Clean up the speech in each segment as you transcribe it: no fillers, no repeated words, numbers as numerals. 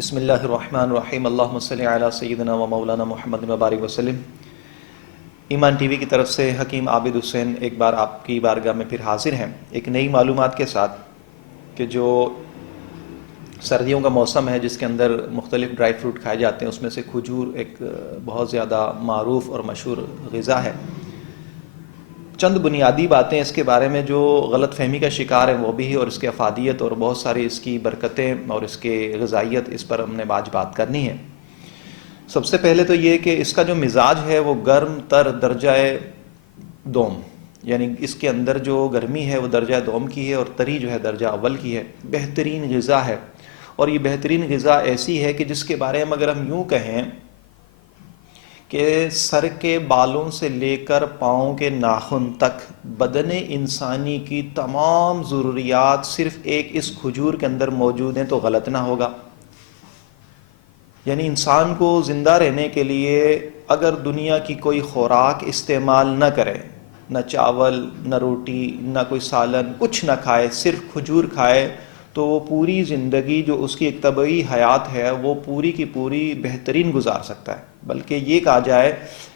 بسم اللہ الرحمن الرحیم اللہم صلی علی سیدنا و مولانا محمد وبارک وسلم۔ ایمان ٹی وی کی طرف سے حکیم عابد حسین ایک بار آپ کی بارگاہ میں پھر حاضر ہیں ایک نئی معلومات کے ساتھ کہ جو سردیوں کا موسم ہے جس کے اندر مختلف ڈرائی فروٹ کھائے جاتے ہیں، اس میں سے کھجور ایک بہت زیادہ معروف اور مشہور غذا ہے۔ چند بنیادی باتیں اس کے بارے میں جو غلط فہمی کا شکار ہیں وہ بھی ہے، اور اس کی افادیت اور بہت ساری اس کی برکتیں اور اس کے غذائیت، اس پر ہم نے آج بات کرنی ہے۔ سب سے پہلے تو یہ کہ اس کا جو مزاج ہے وہ گرم تر درجہ دوم، یعنی اس کے اندر جو گرمی ہے وہ درجہ دوم کی ہے اور تری جو ہے درجہ اول کی ہے۔ بہترین غذا ہے، اور یہ بہترین غذا ایسی ہے کہ جس کے بارے میں اگر ہم یوں کہیں کہ سر کے بالوں سے لے کر پاؤں کے ناخن تک بدن انسانی کی تمام ضروریات صرف ایک اس کھجور کے اندر موجود ہیں تو غلط نہ ہوگا۔ یعنی انسان کو زندہ رہنے کے لیے اگر دنیا کی کوئی خوراک استعمال نہ کرے، نہ چاول، نہ روٹی، نہ کوئی سالن، کچھ نہ کھائے، صرف کھجور کھائے، تو وہ پوری زندگی جو اس کی ایک طبعی حیات ہے وہ پوری کی پوری بہترین گزار سکتا ہے۔ بلکہ یہ کہا جائے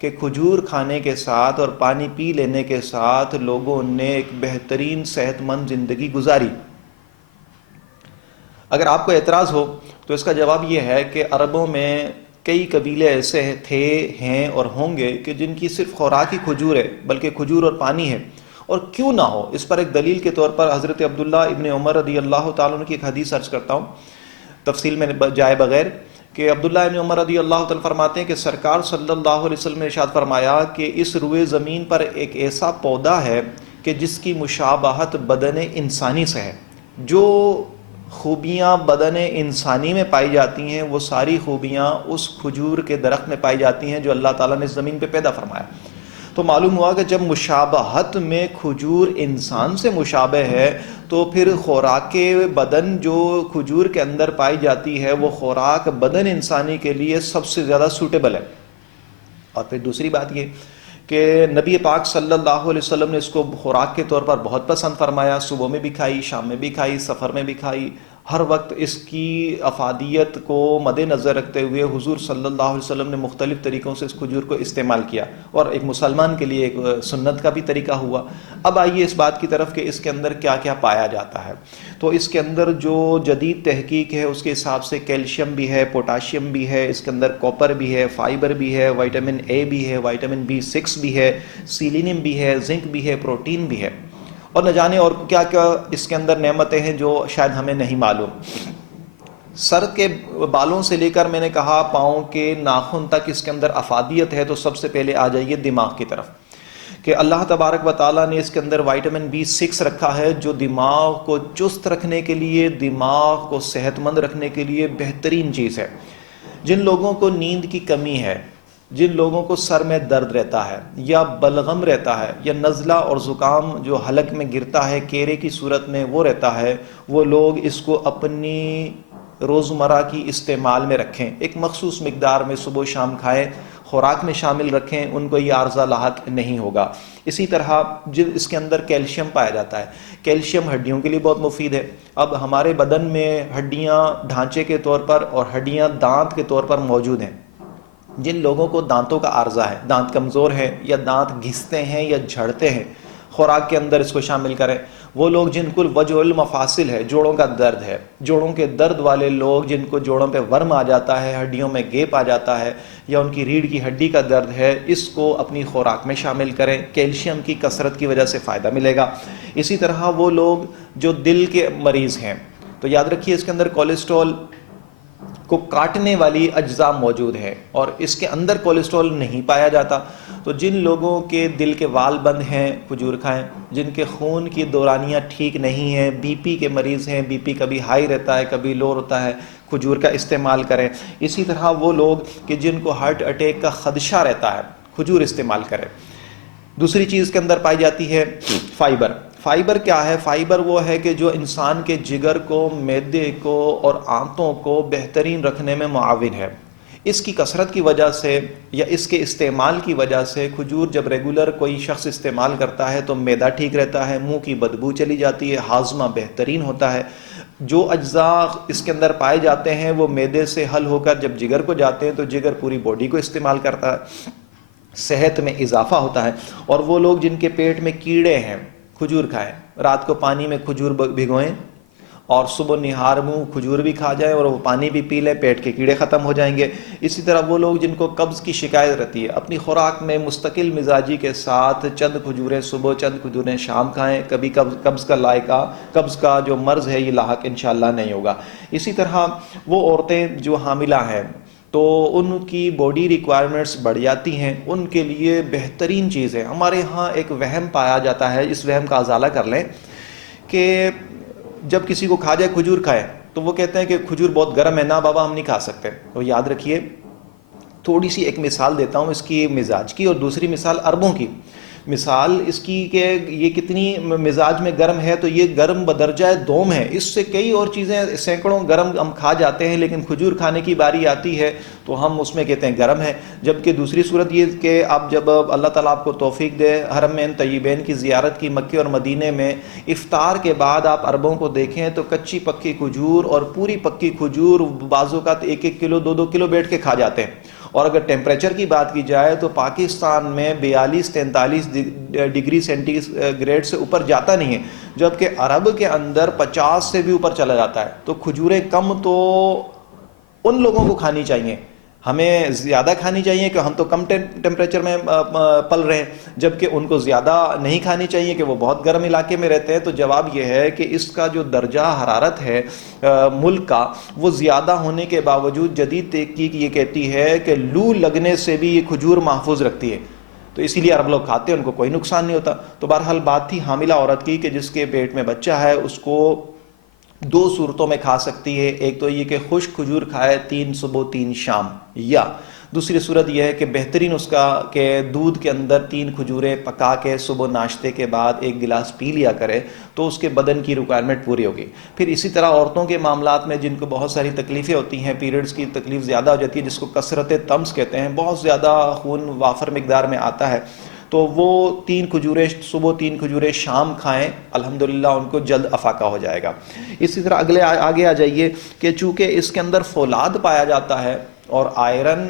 کہ کھجور کھانے کے ساتھ اور پانی پی لینے کے ساتھ لوگوں نے ایک بہترین صحت مند زندگی گزاری۔ اگر آپ کو اعتراض ہو تو اس کا جواب یہ ہے کہ عربوں میں کئی قبیلے ایسے تھے، ہیں اور ہوں گے کہ جن کی صرف خوراک ہی کھجور ہے، بلکہ کھجور اور پانی ہے۔ اور کیوں نہ ہو، اس پر ایک دلیل کے طور پر حضرت عبداللہ ابن عمر رضی اللہ تعالیٰ عنہ کی ایک حدیث عرض کرتا ہوں تفصیل میں جائے بغیر، کہ عبداللہ ابن عمر رضی اللہ تعالیٰ فرماتے ہیں کہ سرکار صلی اللہ علیہ وسلم نے ارشاد فرمایا کہ اس روئے زمین پر ایک ایسا پودا ہے کہ جس کی مشابہت بدن انسانی سے ہے۔ جو خوبیاں بدن انسانی میں پائی جاتی ہیں وہ ساری خوبیاں اس کھجور کے درخت میں پائی جاتی ہیں جو اللہ تعالیٰ نے زمین پہ پیدا فرمایا۔ تو معلوم ہوا کہ جب مشابہت میں کھجور انسان سے مشابہ ہے تو پھر خوراک بدن جو کھجور کے اندر پائی جاتی ہے وہ خوراک بدن انسانی کے لیے سب سے زیادہ سوٹیبل ہے۔ اور پھر دوسری بات یہ کہ نبی پاک صلی اللہ علیہ وسلم نے اس کو خوراک کے طور پر بہت پسند فرمایا، صبح میں بھی کھائی، شام میں بھی کھائی، سفر میں بھی کھائی، ہر وقت اس کی افادیت کو مد نظر رکھتے ہوئے حضور صلی اللہ علیہ وسلم نے مختلف طریقوں سے اس کھجور کو استعمال کیا، اور ایک مسلمان کے لیے ایک سنت کا بھی طریقہ ہوا۔ اب آئیے اس بات کی طرف کہ اس کے اندر کیا کیا پایا جاتا ہے۔ تو اس کے اندر جو جدید تحقیق ہے اس کے حساب سے کیلشیم بھی ہے، پوٹاشیم بھی ہے، اس کے اندر کاپر بھی ہے، فائبر بھی ہے، وائٹامن اے بھی ہے، وائٹامن B6 بھی ہے، سیلینیم بھی ہے، زنک بھی ہے، پروٹین بھی ہے، اور نہ جانے اور کیا کیا اس کے اندر نعمتیں ہیں جو شاید ہمیں نہیں معلوم۔ سر کے بالوں سے لے کر میں نے کہا پاؤں کے ناخن تک اس کے اندر افادیت ہے۔ تو سب سے پہلے آ جائیے دماغ کی طرف کہ اللہ تبارک و تعالیٰ نے اس کے اندر وائٹامن B6 رکھا ہے جو دماغ کو چست رکھنے کے لیے، دماغ کو صحت مند رکھنے کے لیے بہترین چیز ہے۔ جن لوگوں کو نیند کی کمی ہے، جن لوگوں کو سر میں درد رہتا ہے یا بلغم رہتا ہے یا نزلہ اور زکام جو حلق میں گرتا ہے کیرے کی صورت میں وہ رہتا ہے، وہ لوگ اس کو اپنی روزمرہ کی استعمال میں رکھیں، ایک مخصوص مقدار میں صبح و شام کھائیں، خوراک میں شامل رکھیں، ان کو یہ عارضہ لاحق نہیں ہوگا۔ اسی طرح اس کے اندر کیلشیم پایا جاتا ہے۔ کیلشیم ہڈیوں کے لیے بہت مفید ہے۔ اب ہمارے بدن میں ہڈیاں ڈھانچے کے طور پر اور ہڈیاں دانت کے طور پر موجود ہیں۔ جن لوگوں کو دانتوں کا عارضہ ہے، دانت کمزور ہے یا دانت گھستے ہیں یا جھڑتے ہیں، خوراک کے اندر اس کو شامل کریں۔ وہ لوگ جن کو وجع المفاصل ہے، جوڑوں کا درد ہے، جوڑوں کے درد والے لوگ جن کو جوڑوں پہ ورم آ جاتا ہے، ہڈیوں میں گیپ آ جاتا ہے یا ان کی ریڑھ کی ہڈی کا درد ہے، اس کو اپنی خوراک میں شامل کریں، کیلشیم کی کثرت کی وجہ سے فائدہ ملے گا۔ اسی طرح وہ لوگ جو دل کے مریض ہیں تو یاد رکھیے اس کے اندر کولیسٹرول کو کاٹنے والی اجزاء موجود ہے اور اس کے اندر کولیسٹرول نہیں پایا جاتا۔ تو جن لوگوں کے دل کے وال بند ہیں کھجور کھائیں، جن کے خون کی دورانیاں ٹھیک نہیں ہیں، بی پی کے مریض ہیں، بی پی کبھی ہائی رہتا ہے کبھی لو ہوتا ہے، کھجور کا استعمال کریں۔ اسی طرح وہ لوگ کہ جن کو ہارٹ اٹیک کا خدشہ رہتا ہے کھجور استعمال کریں۔ دوسری چیز کے اندر پائی جاتی ہے فائبر۔ فائبر کیا ہے؟ فائبر وہ ہے کہ جو انسان کے جگر کو، معدے کو اور آنتوں کو بہترین رکھنے میں معاون ہے۔ اس کی کثرت کی وجہ سے یا اس کے استعمال کی وجہ سے کھجور جب ریگولر کوئی شخص استعمال کرتا ہے تو معدہ ٹھیک رہتا ہے، منہ کی بدبو چلی جاتی ہے، ہاضمہ بہترین ہوتا ہے، جو اجزاء اس کے اندر پائے جاتے ہیں وہ معدے سے حل ہو کر جب جگر کو جاتے ہیں تو جگر پوری باڈی کو استعمال کرتا ہے، صحت میں اضافہ ہوتا ہے۔ اور وہ لوگ جن کے پیٹ میں کیڑے ہیں کھجور کھائیں، رات کو پانی میں کھجور بھگوئیں اور صبح نہار منہ کھجور بھی کھا جائیں اور وہ پانی بھی پی لیں، پیٹ کے کیڑے ختم ہو جائیں گے۔ اسی طرح وہ لوگ جن کو قبض کی شکایت رہتی ہے، اپنی خوراک میں مستقل مزاجی کے ساتھ چند کھجوریں صبح چند کھجوریں شام کھائیں، کبھی قبض کا لائقہ، قبض کا جو مرض ہے یہ لاحق انشاءاللہ نہیں ہوگا۔ اسی طرح وہ عورتیں جو حاملہ ہیں تو ان کی باڈی ریکوائرمنٹس بڑھ جاتی ہیں، ان کے لیے بہترین چیز ہے۔ ہمارے ہاں ایک وہم پایا جاتا ہے، اس وہم کا ازالہ کر لیں کہ جب کسی کو کھا جائے کھجور کھائے تو وہ کہتے ہیں کہ کھجور بہت گرم ہے، نہ بابا ہم نہیں کھا سکتے۔ تو یاد رکھیے، تھوڑی سی ایک مثال دیتا ہوں اس کی مزاج کی، اور دوسری مثال عربوں کی۔ مثال اس کی کہ یہ کتنی مزاج میں گرم ہے، تو یہ گرم بدرجہ دوم ہے، اس سے کئی اور چیزیں سینکڑوں گرم ہم کھا جاتے ہیں، لیکن کھجور کھانے کی باری آتی ہے تو ہم اس میں کہتے ہیں گرم ہے۔ جبکہ دوسری صورت یہ کہ آپ جب اللہ تعالیٰ آپ کو توفیق دے حرمین طیبین کی زیارت کی مکے اور مدینے میں، افطار کے بعد آپ عربوں کو دیکھیں تو کچی پکی کھجور اور پوری پکی کھجور بعض اوقات 1-1 کلو 2-2 کلو بیٹھ کے کھا جاتے ہیں۔ اور اگر ٹیمپریچر کی بات کی جائے تو پاکستان میں 42-43 ڈگری سینٹی گریڈ سے اوپر جاتا نہیں ہے، جبکہ عرب کے اندر 50 سے بھی اوپر چلا جاتا ہے۔ تو کھجوریں کم تو ان لوگوں کو کھانی چاہیے، ہمیں زیادہ کھانی چاہیے کہ ہم تو کم ٹیمپریچر میں پل رہے ہیں، جبکہ ان کو زیادہ نہیں کھانی چاہیے کہ وہ بہت گرم علاقے میں رہتے ہیں۔ تو جواب یہ ہے کہ اس کا جو درجہ حرارت ہے ملک کا، وہ زیادہ ہونے کے باوجود جدید تحقیق یہ کہتی ہے کہ لو لگنے سے بھی یہ کھجور محفوظ رکھتی ہے، تو اسی لیے عرب لوگ کھاتے ہیں، ان کو کوئی نقصان نہیں ہوتا۔ تو بہرحال بات تھی حاملہ عورت کی کہ جس کے پیٹ میں بچہ ہے، اس کو 2 صورتوں میں کھا سکتی ہے۔ ایک تو یہ کہ خشک کھجور کھائے 3 صبح 3 شام، یا دوسری صورت یہ ہے کہ بہترین اس کا کہ دودھ کے اندر 3 کھجوریں پکا کے صبح ناشتے کے بعد 1 گلاس پی لیا کرے تو اس کے بدن کی ریکوائرمنٹ پوری ہوگی۔ پھر اسی طرح عورتوں کے معاملات میں جن کو بہت ساری تکلیفیں ہوتی ہیں، پیریڈز کی تکلیف زیادہ ہو جاتی ہے، جس کو کثرت طمس کہتے ہیں، بہت زیادہ خون وافر مقدار میں آتا ہے، تو وہ 3 کھجوریں صبح 3 کھجوریں شام کھائیں، الحمدللہ ان کو جلد افاقہ ہو جائے گا۔ اسی طرح آگے آ جائیے کہ چونکہ اس کے اندر فولاد پایا جاتا ہے اور آئرن،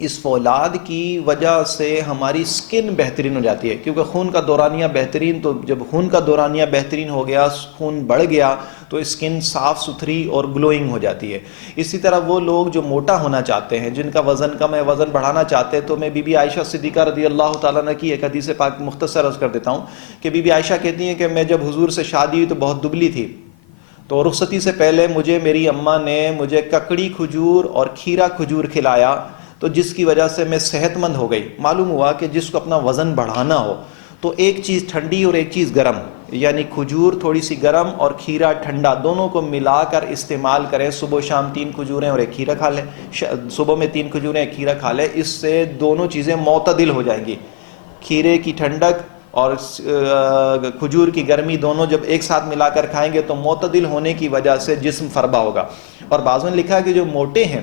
اس فولاد کی وجہ سے ہماری سکن بہترین ہو جاتی ہے، کیونکہ خون کا دورانیہ بہترین، تو جب خون کا دورانیہ بہترین ہو گیا، خون بڑھ گیا، تو اسکن صاف ستھری اور گلوئنگ ہو جاتی ہے۔ اسی طرح وہ لوگ جو موٹا ہونا چاہتے ہیں، جن کا وزن کم ہے، وزن بڑھانا چاہتے ہیں، تو میں بی بی عائشہ صدیقہ رضی اللہ تعالیٰ عنہ کی ایک حدیث پاک مختصر عرض کر دیتا ہوں کہ بی بی عائشہ کہتی ہیں کہ میں جب حضور سے شادی ہوئی تو بہت دبلی تھی، تو رخصتی سے پہلے مجھے میری اماں نے مجھے ککڑی کھجور اور کھیرا کھجور کھلایا، تو جس کی وجہ سے میں صحت مند ہو گئی۔ معلوم ہوا کہ جس کو اپنا وزن بڑھانا ہو تو ایک چیز ٹھنڈی اور ایک چیز گرم، یعنی کھجور تھوڑی سی گرم اور کھیرا ٹھنڈا، دونوں کو ملا کر استعمال کریں۔ صبح شام 3 کھجوریں اور 1 کھیرا کھا لیں، صبح میں 3 کھجوریں 1 کھیرا کھا لیں، اس سے دونوں چیزیں معتدل ہو جائیں گی۔ کھیرے کی ٹھنڈک اور کھجور کی گرمی دونوں جب ایک ساتھ ملا کر کھائیں گے تو معتدل ہونے کی وجہ سے جسم فربا ہوگا۔ اور بعضوں نے لکھا ہے کہ جو موٹے ہیں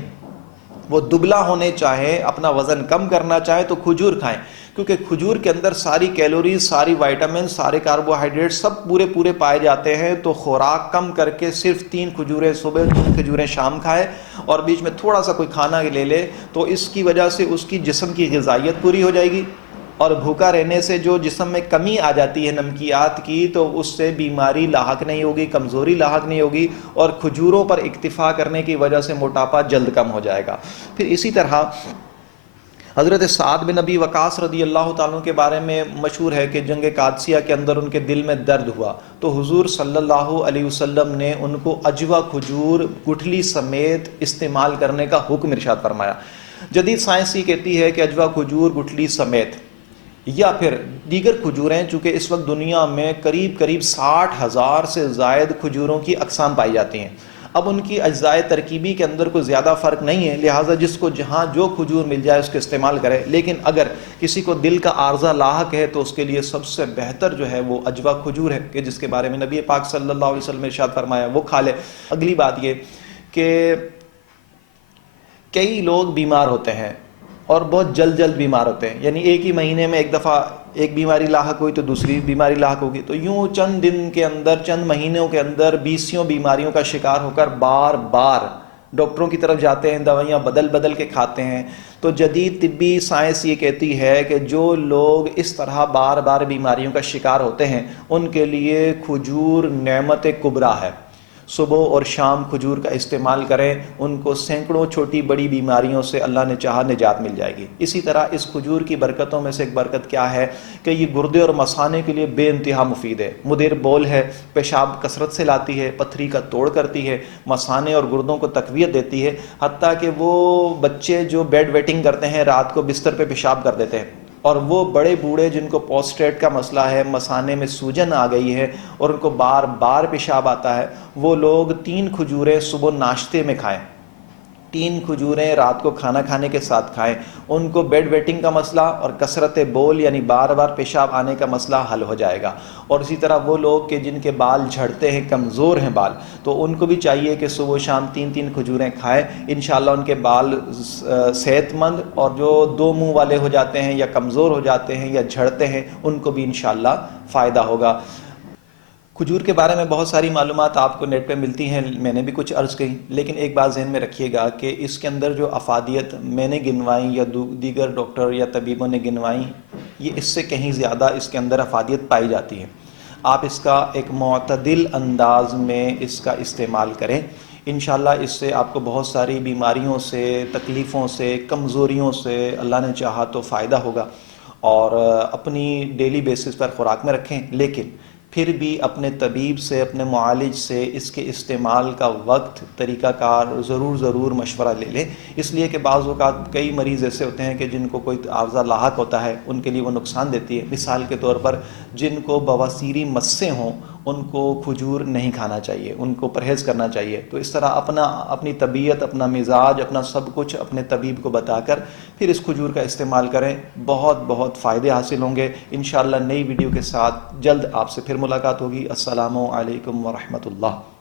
وہ دبلا ہونے چاہیں، اپنا وزن کم کرنا چاہیں تو کھجور کھائیں، کیونکہ کھجور کے اندر ساری کیلوریز، ساری وائٹامن، سارے کاربوہائیڈریٹ سب پورے پائے جاتے ہیں۔ تو خوراک کم کر کے صرف 3 کھجوریں صبح 3 کھجوریں شام کھائے اور بیچ میں تھوڑا سا کوئی کھانا لے لے، تو اس کی وجہ سے اس کی جسم کی غذائیت پوری ہو جائے گی، اور بھوکا رہنے سے جو جسم میں کمی آ جاتی ہے نمکیات کی، تو اس سے بیماری لاحق نہیں ہوگی، کمزوری لاحق نہیں ہوگی، اور کھجوروں پر اکتفا کرنے کی وجہ سے موٹاپا جلد کم ہو جائے گا۔ پھر اسی طرح حضرت سعد بن ابی وقاص رضی اللہ تعالیٰ کے بارے میں مشہور ہے کہ جنگ قادسیہ کے اندر ان کے دل میں درد ہوا، تو حضور صلی اللہ علیہ وسلم نے ان کو عجوہ کھجور گٹھلی سمیت استعمال کرنے کا حکم ارشاد فرمایا۔ جدید سائنس یہ کہتی ہے کہ عجوہ کھجور گٹھلی سمیت یا پھر دیگر کھجوریں، چونکہ اس وقت دنیا میں قریب 60,000 سے زائد کھجوروں کی اقسام پائی جاتی ہیں۔ اب ان کی اجزائے ترکیبی کے اندر کوئی زیادہ فرق نہیں ہے، لہٰذا جس کو جہاں جو کھجور مل جائے اس کو استعمال کرے۔ لیکن اگر کسی کو دل کا عارضہ لاحق ہے تو اس کے لیے سب سے بہتر جو ہے وہ عجوہ کھجور ہے، کہ جس کے بارے میں نبی پاک صلی اللہ علیہ وسلم نے ارشاد فرمایا وہ کھا لے۔ اگلی بات یہ کہ کئی لوگ بیمار ہوتے ہیں اور بہت جلد بیمار ہوتے ہیں، یعنی ایک ہی مہینے میں ایک دفعہ ایک بیماری لاحق ہوئی تو دوسری بیماری لاحق ہوگی، تو یوں چند دن کے اندر، چند مہینوں کے اندر 20 بیماریوں کا شکار ہو کر بار بار ڈاکٹروں کی طرف جاتے ہیں، دوائیاں بدل کے کھاتے ہیں۔ تو جدید طبی سائنس یہ کہتی ہے کہ جو لوگ اس طرح بار بار بیماریوں کا شکار ہوتے ہیں ان کے لیے کھجور نعمت کبریٰ ہے۔ صبح اور شام کھجور کا استعمال کریں، ان کو سینکڑوں چھوٹی بڑی بیماریوں سے اللہ نے چاہا نجات مل جائے گی۔ اسی طرح اس کھجور کی برکتوں میں سے ایک برکت کیا ہے کہ یہ گردے اور مثانے کے لیے بے انتہا مفید ہے، مدر بول ہے، پیشاب کثرت سے لاتی ہے، پتھری کا توڑ کرتی ہے، مثانے اور گردوں کو تقویت دیتی ہے، حتیٰ کہ وہ بچے جو بیڈ ویٹنگ کرتے ہیں رات کو بستر پہ پیشاب کر دیتے ہیں، اور وہ بڑے بوڑھے جن کو پوسٹریٹ کا مسئلہ ہے، مثانے میں سوجن آ گئی ہے اور ان کو بار بار پیشاب آتا ہے، وہ لوگ 3 کھجوریں صبح ناشتے میں کھائیں، 3 کھجوریں رات کو کھانا کھانے کے ساتھ کھائیں، ان کو بیڈ ویٹنگ کا مسئلہ اور کثرت بول یعنی بار بار پیشاب آنے کا مسئلہ حل ہو جائے گا۔ اور اسی طرح وہ لوگ کہ جن کے بال جھڑتے ہیں، کمزور ہیں بال، تو ان کو بھی چاہیے کہ صبح و شام 3 کھجوریں کھائیں، انشاءاللہ ان کے بال صحت مند، اور جو 2 منہ والے ہو جاتے ہیں یا کمزور ہو جاتے ہیں یا جھڑتے ہیں ان کو بھی انشاءاللہ فائدہ ہوگا۔ کھجور کے بارے میں بہت ساری معلومات آپ کو نیٹ پہ ملتی ہیں، میں نے بھی کچھ عرض کی، لیکن ایک بات ذہن میں رکھیے گا کہ اس کے اندر جو افادیت میں نے گنوائیں یا دیگر ڈاکٹر یا طبیبوں نے گنوائیں، یہ اس سے کہیں زیادہ اس کے اندر افادیت پائی جاتی ہے۔ آپ اس کا ایک معتدل انداز میں اس کا استعمال کریں، انشاءاللہ اس سے آپ کو بہت ساری بیماریوں سے، تکلیفوں سے، کمزوریوں سے اللہ نے چاہا تو فائدہ ہوگا، اور اپنی ڈیلی بیسس پر خوراک میں رکھیں، لیکن پھر بھی اپنے طبیب سے، اپنے معالج سے اس کے استعمال کا وقت، طریقہ کار ضرور مشورہ لے لیں، اس لیے کہ بعض اوقات کئی مریض ایسے ہوتے ہیں کہ جن کو کوئی عارضہ لاحق ہوتا ہے، ان کے لیے وہ نقصان دیتی ہے۔ مثال کے طور پر جن کو بواسیری مسیں ہوں ان کو کھجور نہیں کھانا چاہیے، ان کو پرہیز کرنا چاہیے۔ تو اس طرح اپنی طبیعت، اپنا مزاج، اپنا سب کچھ اپنے طبیب کو بتا کر پھر اس کھجور کا استعمال کریں، بہت فائدے حاصل ہوں گے۔ انشاءاللہ نئی ویڈیو کے ساتھ جلد آپ سے پھر ملاقات ہوگی۔ السلام علیکم ورحمۃ اللہ۔